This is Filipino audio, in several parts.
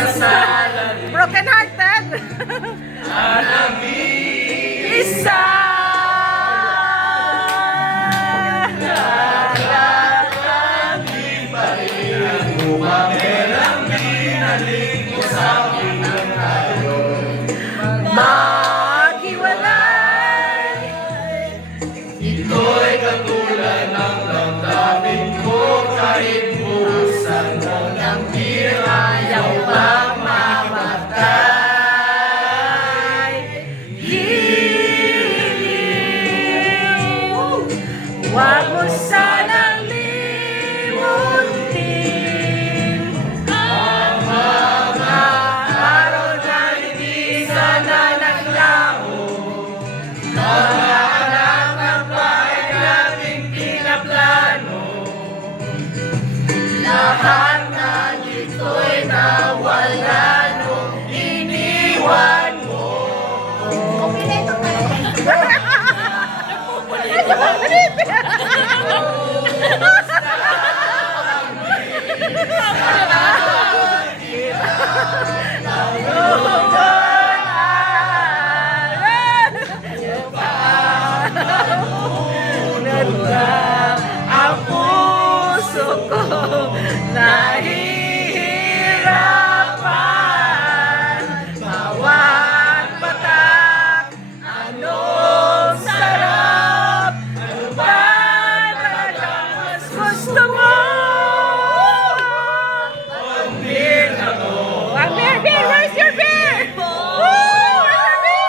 Broken hearted. Isa. Maghiwalay. Ito'y katulad ng damdamin ko kahit buhusan mo ng Ayaw bang mamatay? Giliw, huwag mo sanang limutin ang mga araw na hindi sana naglaho. Mga anak ng bahay nating pinaplano. Lahat na ito'y nawala nung iniwan mo. Ang puso ko nahihirapan. Bawat patak, anong sarap. Ano ba talagang mas gusto mo? Ang beer na to. Ang beer, beer! Where's your beer? Woo! Where's your beer?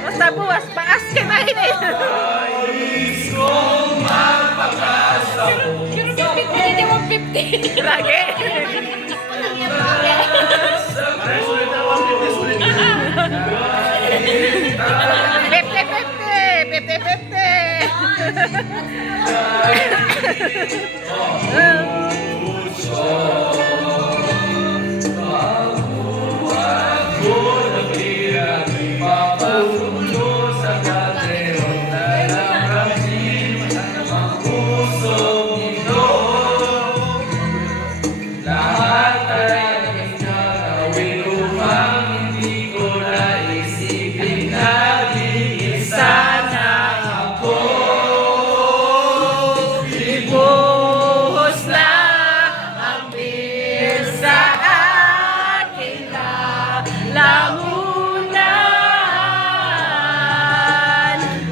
Basta buwas, paas ka na yun eh. Nais kong magpakasako. Hindi mo 50. Lagi. Papagulo sa katero na naramdamin ang pusong ito. Lahat ay gagawin upang hindi ko naisipin na iisa na ako. Ibuhos na ang beer sa aking lamunan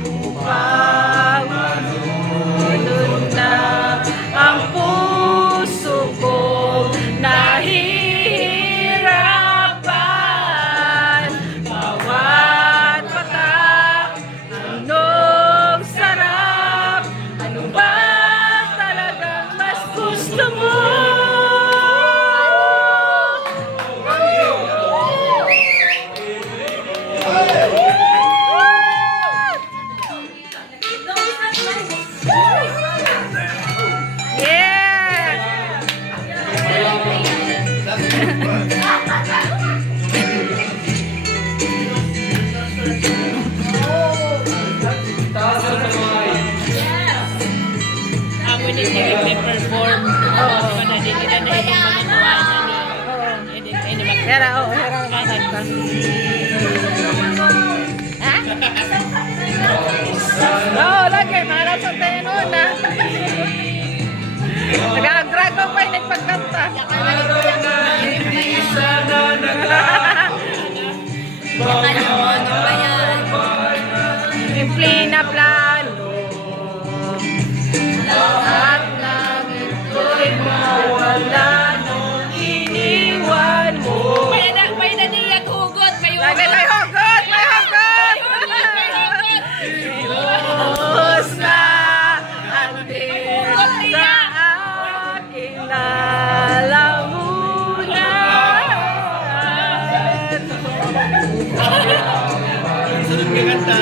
upang malunod na ang puso ko nahihirapan. Bawat patak, anong sarap. Ano ba talagang mas gusto mo? Yeah! Ako din nag-perform. Panadili na na yung mga tuwanan ni. Hera, oh, hera kakanta. Ha? Oo, lagi. Maharap tayo noon, ha? Nag-dragon pa yung nagpagkanta. Simple na plano. Lahat ng ito'y mawala nung iniwan mo. May naniyag hugot. May Lagi may hugot! May hugot! Ibuhos na ang beer sa aking lalamunan. Sunod ka kanta.